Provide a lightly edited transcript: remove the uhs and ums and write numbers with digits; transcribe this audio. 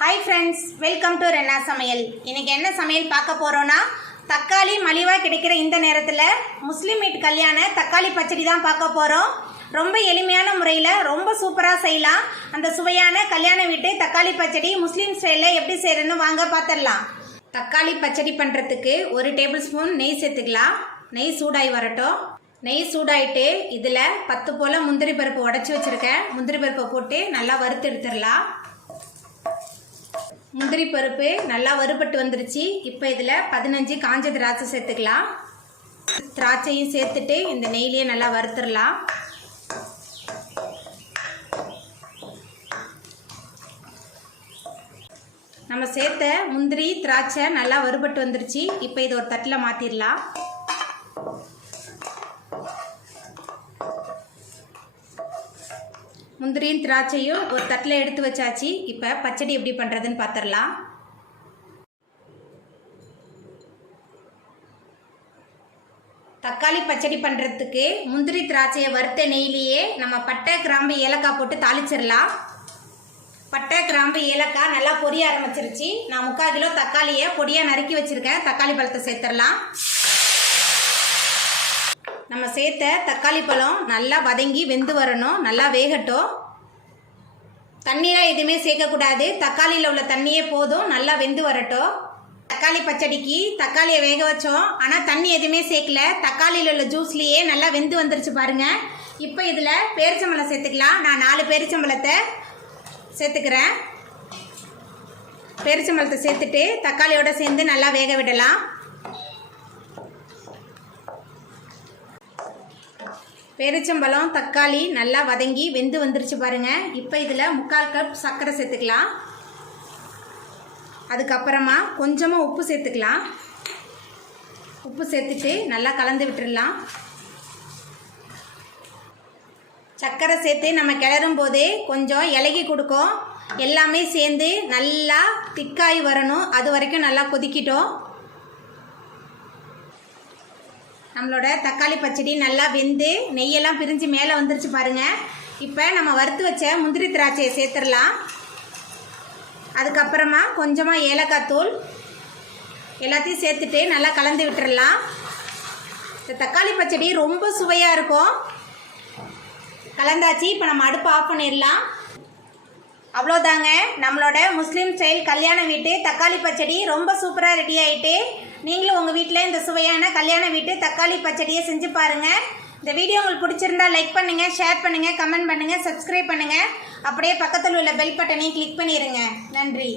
high friends welcome to रेना समेल इनके என்ன சமையல் பார்க்க போறோம்னா தக்காளி மலிவா கிடைக்கிற இந்த நேரத்துல முஸ்லிம் வீட் கல்யாண தக்காளி பச்சடி தான் பார்க்க போறோம் ரொம்ப எளிமையான முறையில் ரொம்ப சூப்பரா செய்யலாம் அந்த சுவையான கல்யாண வீட்டு தக்காளி பச்சடி முஸ்லிம் ஸ்டைல்ல எப்படி செய்யறதுன்னு வாங்க பாத்திரலாம் தக்காளி பச்சடி பண்றதுக்கு 1 டேபிள்ஸ்பூன் நெய் சேர்த்துக்கலாம் நெய் சூடாய் வரட்டும் நெய் சூடாயிட்டு இதுல 10 போல முந்திரி பருப்பு உடைச்சு வச்சிருக்கேன் முந்திரி பருப்பை போட்டு நல்லா வறுத்து எடுத்துறலாம் முந்திரி பருப்பு நல்லா வறுபட்டு வந்துருச்சு இப்போ இதில் 15 காஞ்ச திராட்சை சேர்த்துக்கலாம் திராட்சையும் சேர்த்துட்டு இந்த நெய்லேயே நல்லா வறுத்துடலாம் நம்ம சேர்த்த முந்திரி திராட்சை நல்லா வறுபட்டு வந்துருச்சு இப்போ இது ஒரு தட்டில் மாற்றிடலாம் முந்திரியும் திராட்சையும் ஒரு தட்டில் எடுத்து வச்சாச்சு இப்போ பச்சடி எப்படி பண்ணுறதுன்னு பார்த்துடலாம் தக்காளி பச்சடி பண்ணுறதுக்கு முந்திரி திராட்சையை வறுத்த நெய்லேயே நம்ம பட்டை கிராம்பு ஏலக்காய் போட்டு தாளிச்சிடலாம் பட்டை கிராம்பு ஏலக்காய் நல்லா பொரிய ஆரம்பிச்சிருச்சு நான் 3/4 கிலோ தக்காளியை பொடியாக நறுக்கி வச்சுருக்கேன் தக்காளி பழத்தை சேர்த்துடலாம் நம்ம சேர்த்த தக்காளி பழம் நல்லா வதங்கி வெந்து வரணும் நல்லா வேகட்டும் தண்ணீராக எதுவுமே சேர்க்கக்கூடாது தக்காளியில் உள்ள தண்ணியே போதும் நல்லா வெந்து வரட்டும் தக்காளி பச்சடிக்கு தக்காளியை வேக வச்சோம் ஆனால் தண்ணி எதுவுமே சேர்க்கல தக்காளியில் உள்ள ஜூஸ்லேயே நல்லா வெந்து வந்துருச்சு பாருங்கள் இப்போ இதில் பேரிச்சம்பழம் சேர்த்துக்கலாம் நான் 4 பேரிச்சம்பழத்தை சேர்த்துக்கிறேன் பேரிச்சம்பழத்தை சேர்த்துட்டு தக்காளியோடு சேர்ந்து நல்லா வேக விடலாம் பேரிச்சம்பழம் தக்காளி நல்லா வதங்கி வெந்து வந்துருச்சு பாருங்கள் இப்போ இதில் 3/4 கப் சர்க்கரை சேர்த்துக்கலாம் அதுக்கப்புறமா கொஞ்சமாக உப்பு சேர்த்துக்கலாம் உப்பு சேர்த்துட்டு நல்லா கலந்து விட்டுடலாம் சர்க்கரை சேர்த்து நம்ம கிளறும் போதே கொஞ்சம் இலகி கொடுக்கும் எல்லாமே சேர்ந்து நல்லா திக்காய் வரணும் அது வரைக்கும் நல்லா கொதிக்கிட்டோம் நம்மளோட தக்காளி பச்சடி நல்லா வெந்து நெய்யெல்லாம் பிரிஞ்சு மேலே வந்துருச்சு பாருங்கள் இப்போ நம்ம வறுத்து வச்ச முந்திரி திராட்சையை சேர்த்துடலாம் அதுக்கப்புறமா கொஞ்சமாக ஏலக்காய் தூள் எல்லாத்தையும் சேர்த்துட்டு நல்லா கலந்து விட்டுடலாம் இந்த தக்காளி பச்சடி ரொம்ப சுவையாக இருக்கும் கலந்தாச்சு இப்போ நம்ம அடுப்பு ஆஃப் பண்ணிடலாம் அவ்வளோதாங்க நம்மளோட முஸ்லீம் ஸ்டைல் கல்யாண வீட்டு தக்காளி பச்சடி ரொம்ப சூப்பராக ரெடி ஆகிட்டு நீங்களும் உங்கள் வீட்டில் இந்த சுவையான கல்யாண வீட்டு தக்காளி பச்சடியை செஞ்சு பாருங்கள் இந்த வீடியோ உங்களுக்கு பிடிச்சிருந்தா லைக் பண்ணுங்கள் ஷேர் பண்ணுங்கள் கமெண்ட் பண்ணுங்கள் சப்ஸ்கிரைப் பண்ணுங்கள் அப்படியே பக்கத்தில் உள்ள பெல் பட்டனையும் கிளிக் பண்ணிடுங்க நன்றி